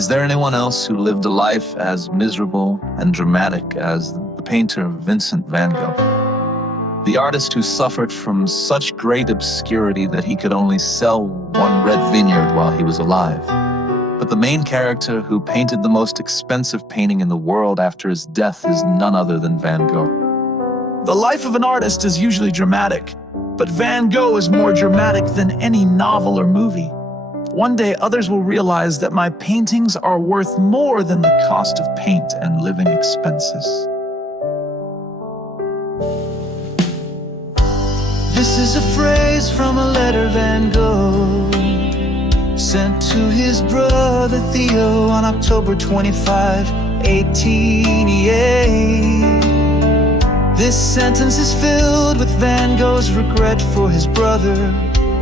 Is there anyone else who lived a life as miserable and dramatic as the painter Vincent Van Gogh? The artist who suffered from such great obscurity that he could only sell one red vineyard while he was alive. But the main character who painted the most expensive painting in the world after his death is none other than Van Gogh. The life of an artist is usually dramatic, but Van Gogh is more dramatic than any novel or movie. One day, others will realize that my paintings are worth more than the cost of paint and living expenses. This is a phrase from a letter Van Gogh sent to his brother Theo on October 25, 1888. This sentence is filled with Van Gogh's regret for his brother,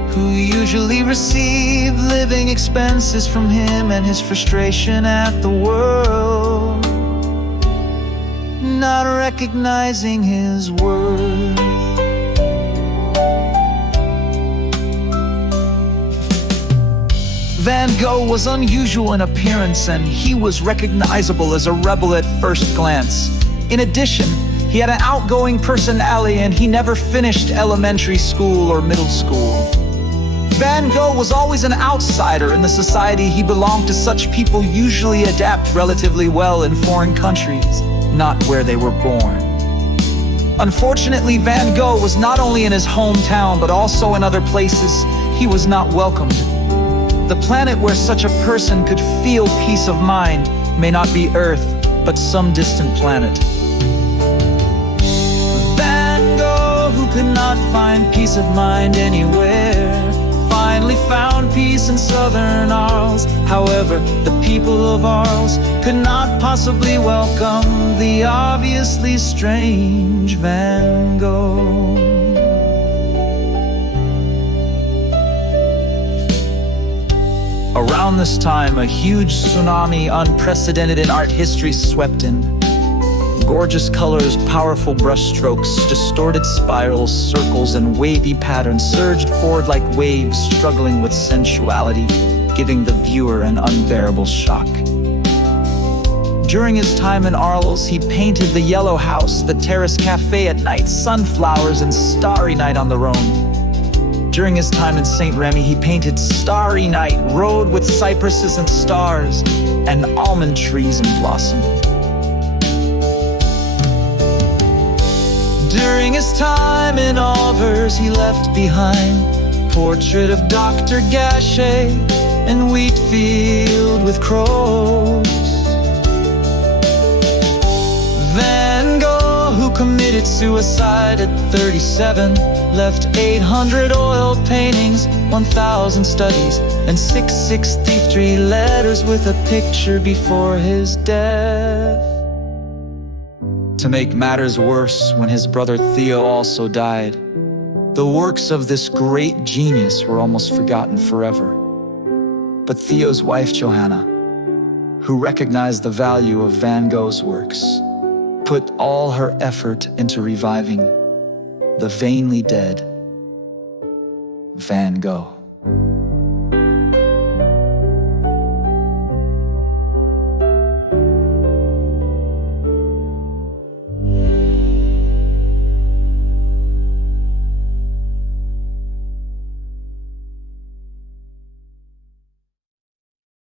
who usually received living expenses from him, and his frustration at the world not recognizing his worth. Van Gogh was unusual in appearance, and he was recognizable as a rebel at first glance. In addition, he had an outgoing personality, and he never finished elementary school or middle school. Van Gogh was always an outsider in the society he belonged to. Such people usually adapt relatively well in foreign countries, not where they were born. Unfortunately, Van Gogh was not only in his hometown, but also in other places. He was not welcomed. The planet where such a person could feel peace of mind may not be Earth, but some distant planet. Van Gogh, who could not find peace of mind anywhere, finally found peace in southern Arles. However, the people of Arles could not possibly welcome the obviously strange Van Gogh. Around this time, a huge tsunami, unprecedented in art history, swept in. Gorgeous colors, powerful brushstrokes, distorted spirals, circles, and wavy patterns surged forward like waves struggling with sensuality, giving the viewer an unbearable shock. During his time in Arles, he painted the Yellow House, the Terrace Cafe at night, sunflowers, and Starry Night on the Rhone. During his time in Saint Remy, he painted Starry Night, road with cypresses and stars, and almond trees in blossom. During his time in Auvers, he left behind portrait of Dr. Gachet and wheat field with crows. Van Gogh, who committed suicide at 37, left 800 oil paintings, 1,000 studies, and 663 letters with a picture before his death. To make matters worse, when his brother Theo also died, the works of this great genius were almost forgotten forever. But Theo's wife, Johanna, who recognized the value of Van Gogh's works, put all her effort into reviving the vainly dead Van Gogh.